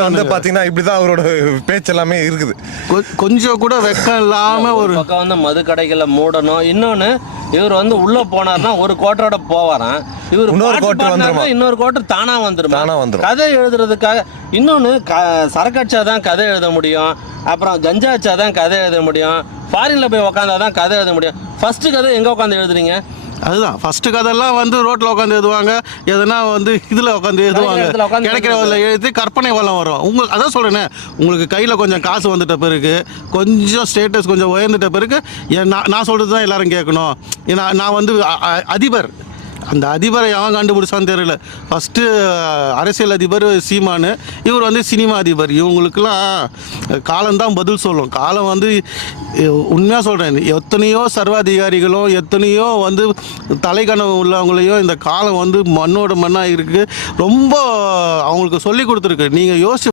வந்து பாத்தீங்கன்னா இப்படிதான் அவரோட பேச்சு எல்லாமே இருக்குது. கொ- கொஞ்சம் கூட வெக்கம் இல்லாம ஒரு பக்கம் வந்து மது கடைகளை மூடணும். இன்னொன்னு இவர் வந்து உள்ள போனார்னா ஒரு கோட்டரோட போவாராம். இவர் இன்னொரு கோட்டர் வந்துருமா? இன்னொரு கோட்டர் தானா வந்துருமா? தானா வந்துரும். கதை எழுதுறதுக்காக இன்னொன்னு க சரக்கடிச்சா தான் கதை எழுத முடியும். அப்புறம் கஞ்சா அடிச்சா தான் கதை எழுத முடியும். ஃபாரின்ல போய் உக்காந்தா தான் கதை எழுத முடியும். ஃபர்ஸ்ட் கதை எங்க உட்காந்து எழுதுறீங்க? அதுதான். ஃபர்ஸ்ட் கதையெல்லாம் வந்து ரோட்ல உட்காந்து எழுதுவாங்க. எதனா வந்து இதுல உட்காந்து எழுதுவாங்க. உட்காந்து கிடைக்கிறவங்கள எழுதி கற்பனை வளம் வரும். உங்க அதான் சொல்றேனே. உங்களுக்கு கையில கொஞ்சம் காசு வந்துட்ட பிறகு கொஞ்சம் ஸ்டேட்டஸ் கொஞ்சம் உயர்ந்துட்ட பிறகு நான் நான் சொல்றது தான் எல்லாரும் கேட்கணும். ஏன்னா நான் வந்து அதிபர். அந்த அதிபரை எவன் கண்டுபிடிச்சான்னு தெரியல. ஃபஸ்ட்டு அரசியல் அதிபர் சீமானு. இவர் வந்து சினிமா அதிபர். இவங்களுக்கெல்லாம் காலம்தான் பதில் சொல்லும். காலம் வந்து உண்மையாக சொல்கிறேன் எத்தனையோ சர்வாதிகாரிகளும் எத்தனையோ வந்து தலைக்கணம் உள்ளவங்களையும் இந்த காலம் வந்து மண்ணோட மண்ணாக இருக்குது ரொம்ப அவங்களுக்கு சொல்லி கொடுத்துருக்கு. நீங்கள் யோசிச்சு